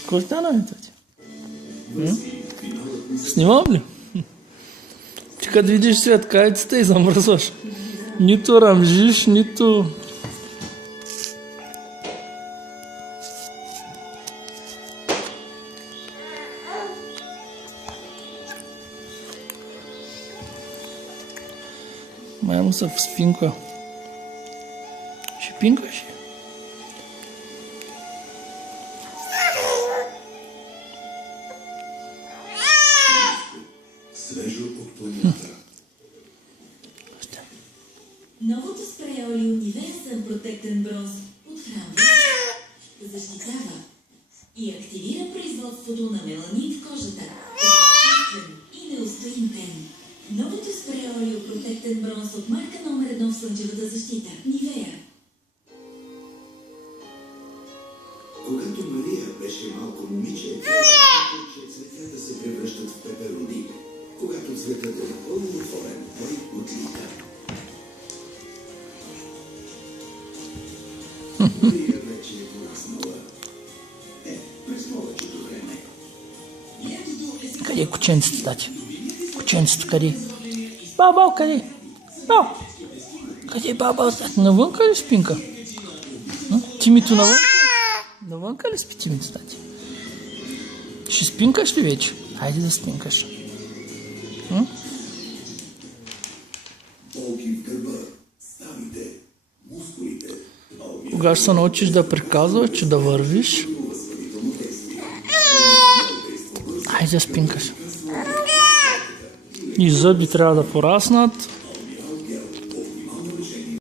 Какво стана, бе, тати? Снимам ли? Ти като видиш светкавицата и замръзваш. Нито рамжиш, нито... Май му се вспинка. Ще пинкаш? Свежо от планета. Новото спре Олио Nivea Sun Protect Bronze подхранва, защитава и активира производството на меланин в кожата. Естествен и неустоим тен. Новото спре Олио Protect Bronze от марка номер 1 в слънчевата защита. Nivea. Когато Мария беше малко момиче, че цветята се превръщат в пепероди. Когато цветът е напълно отворен, той отлита. Мария вече е пораснала. През повечето време. Къде е кученцето, тати? Кученцето къде? Бабал, къде? Бабал! Къде е бабал, тати? Навънка ли спинка? Тимито навънка? Навънка ли спи Тимито, тати? Ще спинкаш ли вече? Хайде да спинкаш. Болки в гърба, ставите, мускулите. Кога ще се научиш да приказваш, че да вървиш? Хайде да спинкаш. И зъби трябва да пораснат.